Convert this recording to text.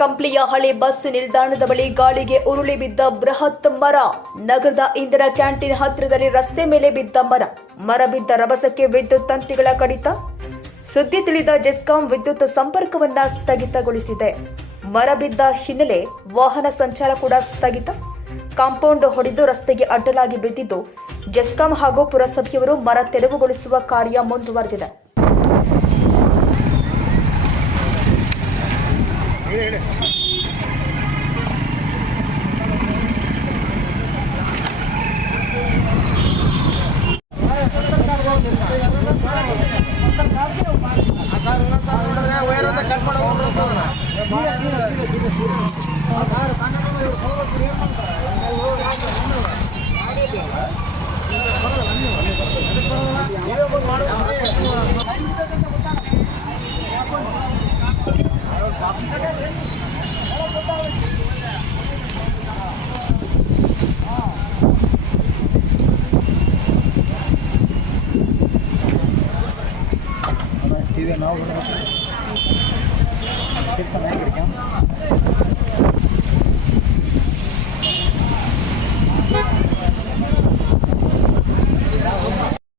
ಕಂಪ್ಲಿಯ ಹಳೆ ಬಸ್ ನಿಲ್ದಾಣದ ಬಳಿ ಗಾಳಿಗೆ ಉರುಳಿ ಬಿದ್ದ ಬೃಹತ್ ಮರ. ನಗರದ ಇಂದಿರಾ ಕ್ಯಾಂಟೀನ್ ಹತ್ತಿರದಲ್ಲಿ ರಸ್ತೆ ಮೇಲೆ ಬಿದ್ದ ಮರ ಬಿದ್ದ ರಭಸಕ್ಕೆ ವಿದ್ಯುತ್ ತಂತಿಗಳ ಕಡಿತ. ಸುದ್ದಿ ತಿಳಿದ ಜೆಸ್ಕಾಂ ವಿದ್ಯುತ್ ಸಂಪರ್ಕವನ್ನ ಸ್ಥಗಿತಗೊಳಿಸಿದೆ. ಮರ ಬಿದ್ದ ಹಿನ್ನೆಲೆ ವಾಹನ ಸಂಚಾರ ಕೂಡ ಸ್ಥಗಿತ. ಕಾಂಪೌಂಡ್ ಹೊಡೆದು ರಸ್ತೆಗೆ ಅಡ್ಡಲಾಗಿ ಬಿದ್ದಿದ್ದು ಜೆಸ್ಕಾಂ ಹಾಗೂ ಪುರಸಭೆಯವರು ಮರ ತೆರವುಗೊಳಿಸುವ ಕಾರ್ಯ ಮುಂದುವರೆದಿದೆ. TV now.